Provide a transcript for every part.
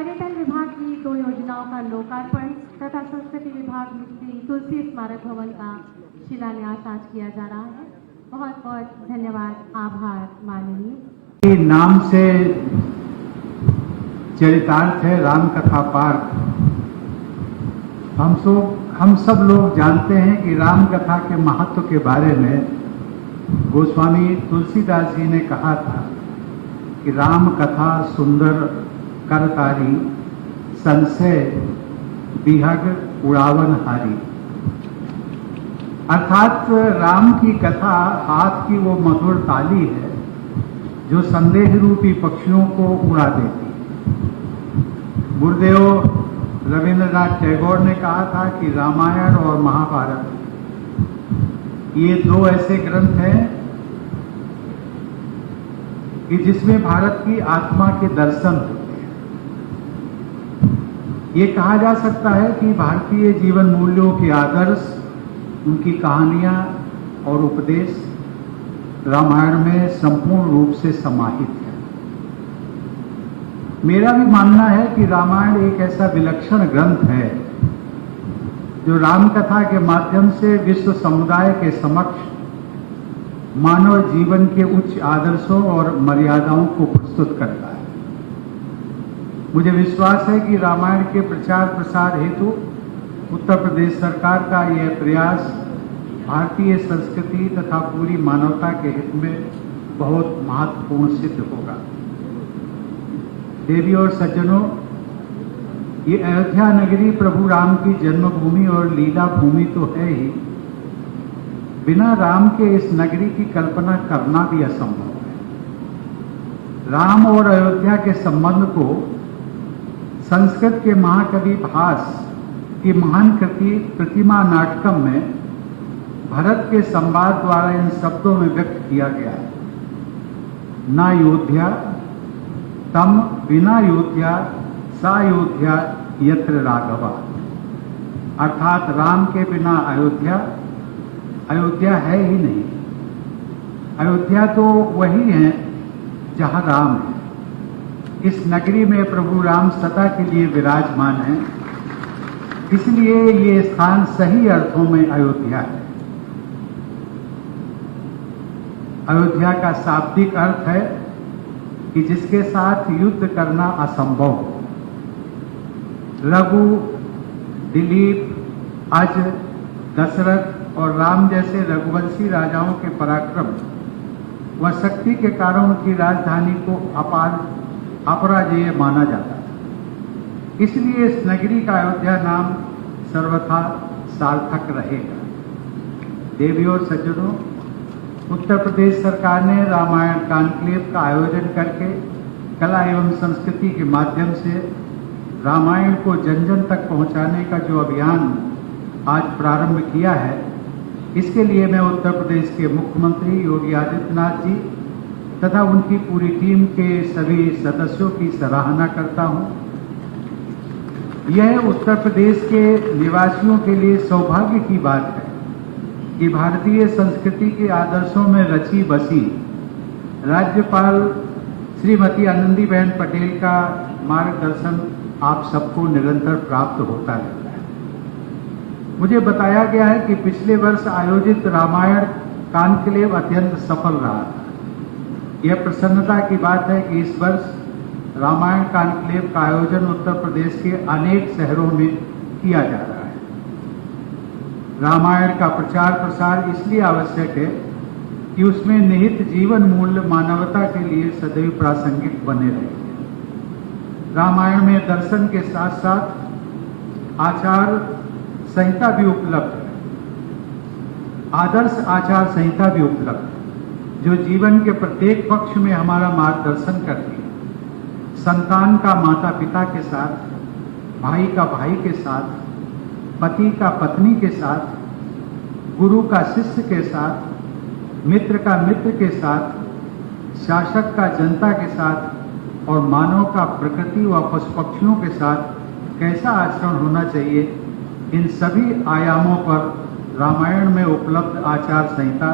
पर्यटन विभाग की 2 योजनाओं का लोकार्पण तथा संस्कृति विभाग श्री तुलसी स्मारक भवन का शिलान्यास आज किया जा रहा है। बहुत बहुत धन्यवाद, आभार माननीय। नाम से चरितार्थ है राम कथा पार्क। हम सब लोग जानते हैं कि राम कथा के महत्व के बारे में गोस्वामी तुलसीदास जी ने कहा था कि राम कथा सुंदर करतारी संशय विहग उड़ावन हारी। अर्थात राम की कथा हाथ की वो मधुर ताली है जो संदेह रूपी पक्षियों को उड़ा देती है। गुरुदेव रविंद्रनाथ टैगोर ने कहा था कि रामायण और महाभारत ये 2 ऐसे ग्रंथ हैं कि जिसमें भारत की आत्मा के दर्शन होते हैं। ये कहा जा सकता है कि भारतीय जीवन मूल्यों के आदर्श, उनकी कहानियां और उपदेश रामायण में संपूर्ण रूप से समाहित है। मेरा भी मानना है कि रामायण एक ऐसा विलक्षण ग्रंथ है जो राम कथा के माध्यम से विश्व समुदाय के समक्ष मानव जीवन के उच्च आदर्शों और मर्यादाओं को प्रस्तुत करता है। मुझे विश्वास है कि रामायण के प्रचार प्रसार हेतु उत्तर प्रदेश सरकार का यह प्रयास भारतीय संस्कृति तथा पूरी मानवता के हित में बहुत महत्वपूर्ण सिद्ध होगा। देवी और सज्जनों, ये अयोध्या नगरी प्रभु राम की जन्मभूमि और लीला भूमि तो है ही, बिना राम के इस नगरी की कल्पना करना भी असंभव है। राम और अयोध्या के संबंध को संस्कृत के महाकवि भास की महान कृति प्रतिमा नाटकम में भरत के संवाद द्वारा इन शब्दों में व्यक्त किया गया है। ना योध्या तम बिना योध्या सा योध्या यत्र राघवा। अर्थात राम के बिना अयोध्या है ही नहीं। अयोध्या तो वही है जहां राम है। इस नगरी में प्रभु राम सदा के लिए विराजमान है, इसलिए ये स्थान सही अर्थों में अयोध्या है। अयोध्या का शाब्दिक अर्थ है कि जिसके साथ युद्ध करना असंभव हो। रघु, दिलीप, अज, दशरथ और राम जैसे रघुवंशी राजाओं के पराक्रम व शक्ति के कारण उनकी राजधानी को अपराजेय माना जाता था। इसलिए इस नगरी का अयोध्या नाम सर्वथा सार्थक रहेगा। देवियों और सज्जनों, उत्तर प्रदेश सरकार ने रामायण कॉन्क्लेव का आयोजन करके कला एवं संस्कृति के माध्यम से रामायण को जन जन तक पहुंचाने का जो अभियान आज प्रारंभ किया है, इसके लिए मैं उत्तर प्रदेश के मुख्यमंत्री योगी आदित्यनाथ जी तथा उनकी पूरी टीम के सभी सदस्यों की सराहना करता हूं। यह उत्तर प्रदेश के निवासियों के लिए सौभाग्य की बात है कि भारतीय संस्कृति के आदर्शों में रची बसी राज्यपाल श्रीमती आनंदीबेन पटेल का मार्गदर्शन आप सबको निरंतर प्राप्त होता रहता है। मुझे बताया गया है कि पिछले वर्ष आयोजित रामायण कॉन्क्लेव अत्यंत सफल रहा था। यह प्रसन्नता की बात है कि इस वर्ष रामायण कॉन्क्लेव का आयोजन उत्तर प्रदेश के अनेक शहरों में किया जा रहा है। रामायण का प्रचार प्रसार इसलिए आवश्यक है कि उसमें निहित जीवन मूल्य मानवता के लिए सदैव प्रासंगिक बने रहे। रामायण में दर्शन के साथ साथ आचार संहिता भी उपलब्ध है, आदर्श आचार संहिता भी उपलब्ध है, जो जीवन के प्रत्येक पक्ष में हमारा मार्गदर्शन करती है। संतान का माता पिता के साथ, भाई का भाई के साथ, पति का पत्नी के साथ, गुरु का शिष्य के साथ, मित्र का मित्र के साथ, शासक का जनता के साथ और मानव का प्रकृति व पशु पक्षियों के साथ कैसा आचरण होना चाहिए, इन सभी आयामों पर रामायण में उपलब्ध आचार संहिता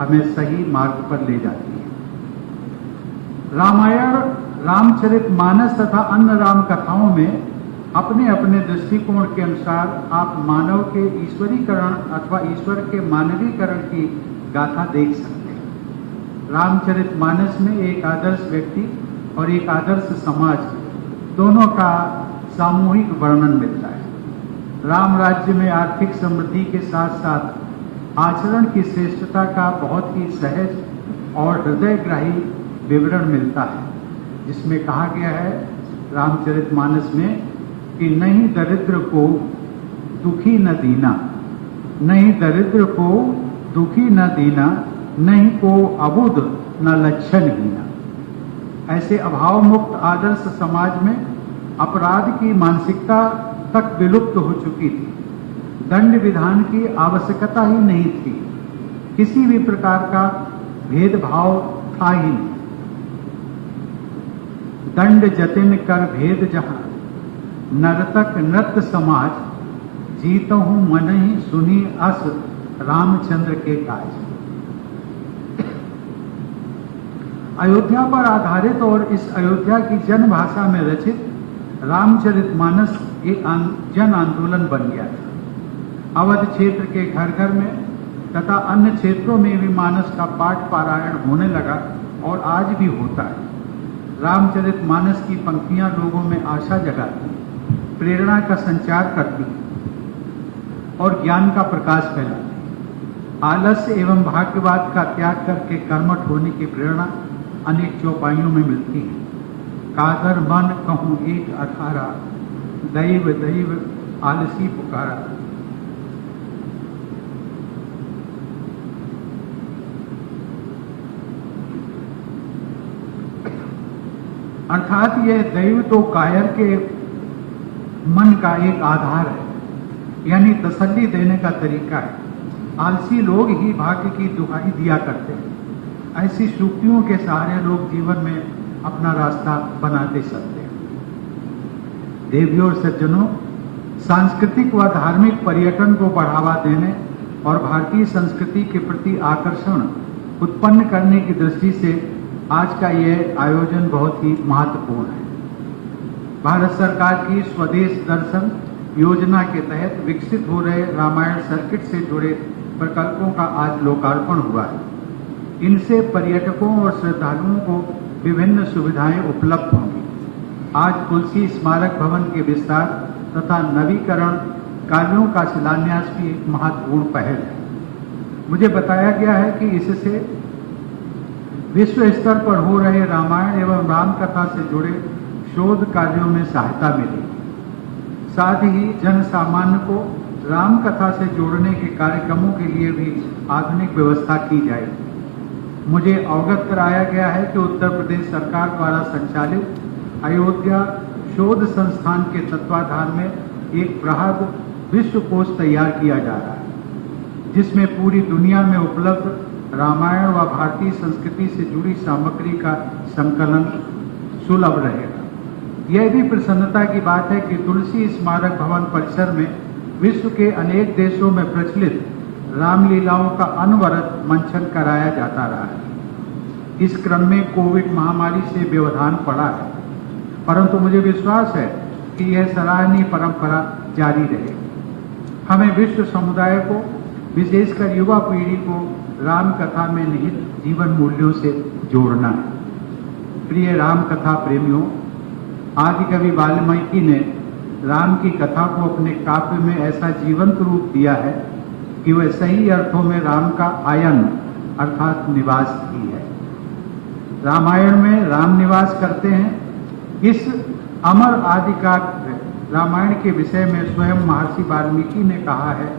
हमें सही मार्ग पर ले जाती है। रामायण रामचरितमानस तथा अन्य राम कथाओं में अपने अपने दृष्टिकोण के अनुसार आप मानव के ईश्वरीकरण अथवा ईश्वर के मानवीकरण की गाथा देख सकते हैं। रामचरितमानस में एक आदर्श व्यक्ति और एक आदर्श समाज दोनों का सामूहिक वर्णन मिलता है। राम राज्य में आर्थिक समृद्धि के साथ साथ आचरण की श्रेष्ठता का बहुत ही सहज और हृदयग्राही विवरण मिलता है, जिसमें कहा गया है रामचरितमानस में कि नहीं दरिद्र को दुखी न दीना, नहीं दरिद्र को दुखी न दीना, नहीं को अबुध न लक्षण हीना। ऐसे अभाव मुक्त आदर्श समाज में अपराध की मानसिकता तक विलुप्त हो चुकी थी। दंड विधान की आवश्यकता ही नहीं थी, किसी भी प्रकार का भेदभाव था ही नहीं। दंड जतिन कर भेद जहां, नर्तक नृत्य समाज, जीतहूं मन ही सुनी अस रामचंद्र के काज। अयोध्या पर आधारित और इस अयोध्या की जन भाषा में रचित रामचरितमानस एक जन आंदोलन बन गया था। अवध क्षेत्र के घर घर में तथा अन्य क्षेत्रों में भी मानस का पाठ पारायण होने लगा और आज भी होता है। रामचरितमानस की पंक्तियां लोगों में आशा जगाती, प्रेरणा का संचार करती और ज्ञान का प्रकाश फैलाती। आलस्य एवं भाग्यवाद का त्याग करके कर्मठ होने की प्रेरणा अनेक चौपाइयों में मिलती है। कादर मन कहूं एक अठारा, दैव दैव आलसी पुकारा। अर्थात यह दैव तो कायर के मन का एक आधार है, यानी तसल्ली देने का तरीका है। आलसी लोग ही भाग्य की दुहाई दिया करते हैं। ऐसी सूक्तियों के सहारे लोग जीवन में अपना रास्ता बनाते चलते हैं। देवियों और सज्जनों, सांस्कृतिक व धार्मिक पर्यटन को बढ़ावा देने और भारतीय संस्कृति के प्रति आकर्षण उत्पन्न करने की दृष्टि से आज का यह आयोजन बहुत ही महत्वपूर्ण है। भारत सरकार की स्वदेश दर्शन योजना के तहत विकसित हो रहे रामायण सर्किट से जुड़े प्रकल्पों का आज लोकार्पण हुआ है। इनसे पर्यटकों और श्रद्धालुओं को विभिन्न सुविधाएं उपलब्ध होंगी। आज तुलसी स्मारक भवन के विस्तार तथा नवीकरण कार्यों का शिलान्यास भी एक महत्वपूर्ण पहल है। मुझे बताया गया है कि इससे विश्व स्तर पर हो रहे रामायण एवं राम कथा से जुड़े शोध कार्यों में सहायता मिलेगी। साथ ही जन सामान्य को राम कथा से जोड़ने के कार्यक्रमों के लिए भी आधुनिक व्यवस्था की जाएगी। मुझे अवगत कराया गया है कि उत्तर प्रदेश सरकार द्वारा संचालित अयोध्या शोध संस्थान के तत्वाधान में एक बृहद विश्वकोश तैयार किया जा रहा है, जिसमें पूरी दुनिया में उपलब्ध रामायण व भारतीय संस्कृति से जुड़ी सामग्री का संकलन सुलभ रहेगा। यह भी प्रसन्नता की बात है कि तुलसी स्मारक भवन परिसर में विश्व के अनेक देशों में प्रचलित रामलीलाओं का अनवरत मंचन कराया जाता रहा है। इस क्रम में कोविड महामारी से व्यवधान पड़ा है, परंतु मुझे विश्वास है कि यह सराहनीय परंपरा जारी रहेगी। हमें विश्व समुदाय को, विशेषकर युवा पीढ़ी को राम कथा में निहित जीवन मूल्यों से जोड़ना है। प्रिय राम कथा प्रेमियों, आदिकवि वाल्मीकि ने राम की कथा को अपने काव्य में ऐसा जीवंत रूप दिया है कि वह सही अर्थों में राम का आयन अर्थात निवास ही है। रामायण में राम निवास करते हैं। इस अमर आदिकाव्य रामायण के विषय में स्वयं महर्षि वाल्मीकि ने कहा है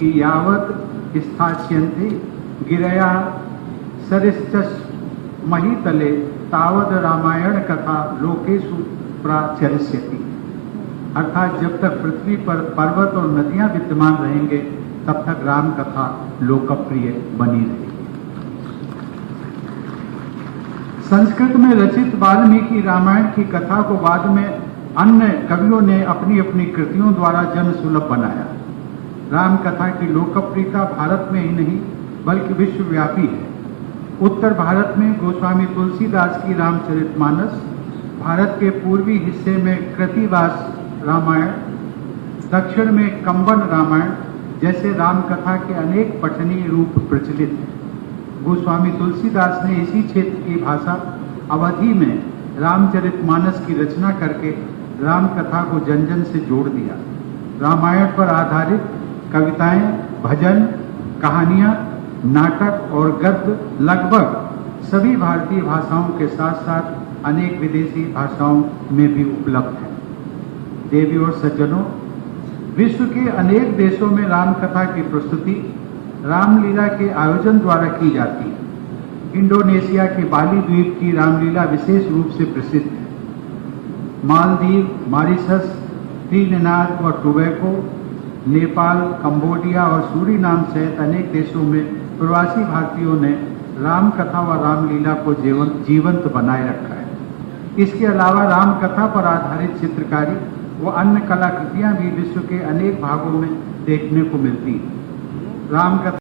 कि यावत स्थास्यन्ते गिरया सरिश्चस महीतले तावद रामायण कथा लोकेषु प्राचरिष्यति। अर्थात जब तक पृथ्वी पर पर्वत और नदियां विद्यमान रहेंगे तब तक राम कथा लोकप्रिय बनी रहेगी। संस्कृत में रचित वाल्मीकि रामायण की कथा को बाद में अन्य कवियों ने अपनी अपनी कृतियों द्वारा जन सुलभ बनाया। राम कथा की लोकप्रियता भारत में ही नहीं बल्कि विश्वव्यापी है। उत्तर भारत में गोस्वामी तुलसीदास की रामचरितमानस, भारत के पूर्वी हिस्से में कृतिवास रामायण, दक्षिण में कंबन रामायण जैसे रामकथा के अनेक पठनीय रूप प्रचलित हैं। गोस्वामी तुलसीदास ने इसी क्षेत्र की भाषा अवधी में रामचरितमानस की रचना करके रामकथा को जन जन से जोड़ दिया। रामायण पर आधारित कविताएं, भजन, कहानियां, नाटक और गद्य लगभग सभी भारतीय भाषाओं के साथ साथ अनेक विदेशी भाषाओं में भी उपलब्ध है। देवी और सज्जनों, विश्व के अनेक देशों में रामकथा की प्रस्तुति रामलीला के आयोजन द्वारा की जाती है। इंडोनेशिया के बाली द्वीप की रामलीला विशेष रूप से प्रसिद्ध है। मालदीव, मॉरिशस, त्रिनिदाद और टोबैगो, नेपाल, कंबोडिया और सूरीनाम सहित अनेक देशों में प्रवासी भारतीयों ने रामकथा व रामलीला को जीवंत बनाए रखा है। इसके अलावा रामकथा पर आधारित चित्रकारी व अन्य कलाकृतियां भी विश्व के अनेक भागों में देखने को मिलती हैं। रामकथा